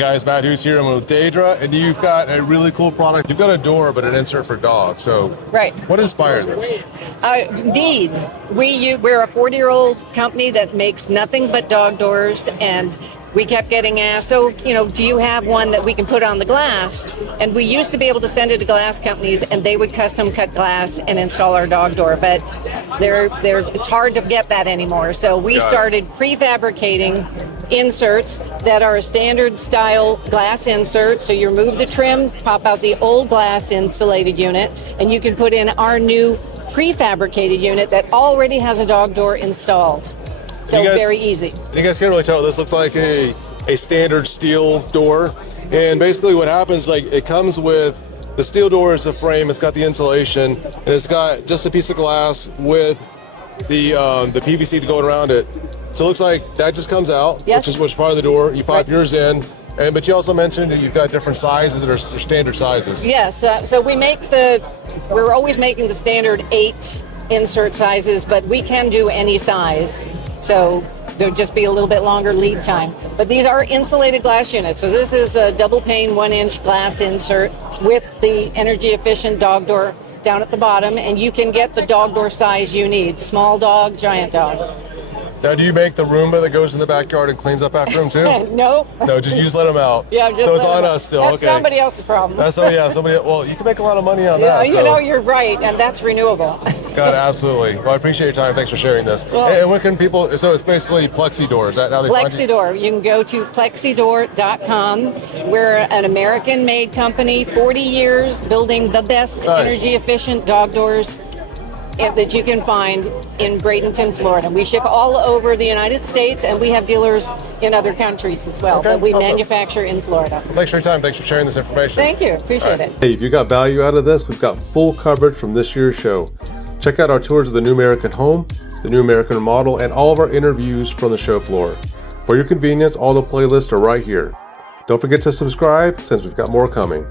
guys, Matt Hoots here. I'm with Daedra, and you've got a really cool product. You've got a door, but an insert for dogs. So, right. What inspired this? Indeed, we're a 40-year-old company that makes nothing but dog doors, and we kept getting asked, do you have one that we can put on the glass? And we used to be able to send it to glass companies, and they would custom cut glass and install our dog door. But it's hard to get that anymore. So we started prefabricating inserts that are a standard style glass insert. So you remove the trim, pop out the old glass insulated unit, and you can put in our new prefabricated unit that already has a dog door installed. So very easy. And you guys can't really tell. This looks like a standard steel door. And basically what happens, it comes with the steel door is the frame. It's got the insulation, and it's got just a piece of glass with the PVC to go around it. So it looks like that just comes out, which is part of the door. You pop yours in. But you also mentioned that you've got different sizes that are standard sizes. Yes. So we're always making the standard 8 insert sizes, but we can do any size. So there'll just be a little bit longer lead time. But these are insulated glass units. So this is a double pane 1-inch glass insert with the energy efficient dog door down at the bottom, and you can get the dog door size you need. Small dog, giant dog. Now, do you make the Roomba that goes in the backyard and cleans up after them too? Nope. No, just you just let them out. Yeah, just so it's on us still. That's somebody else's problem. Somebody. Well, you can make a lot of money on that. You're right, and that's renewable. God, absolutely. Well, I appreciate your time. Thanks for sharing this. Well, and where can people? So it's basically PlexiDor. Is that how they find you? PlexiDor. You can go to plexidor.com. We're an American-made company, 40 years building the best energy-efficient dog doors that you can find in Bradenton, Florida. We ship all over the United States, and we have dealers in other countries as well, but we manufacture in Florida. Well, thanks for your time. Thanks for sharing this information. Thank you. Appreciate it. Hey, if you got value out of this, we've got full coverage from this year's show. Check out our tours of the new American home, the new American model, and all of our interviews from the show floor. For your convenience, all the playlists are right here. Don't forget to subscribe since we've got more coming.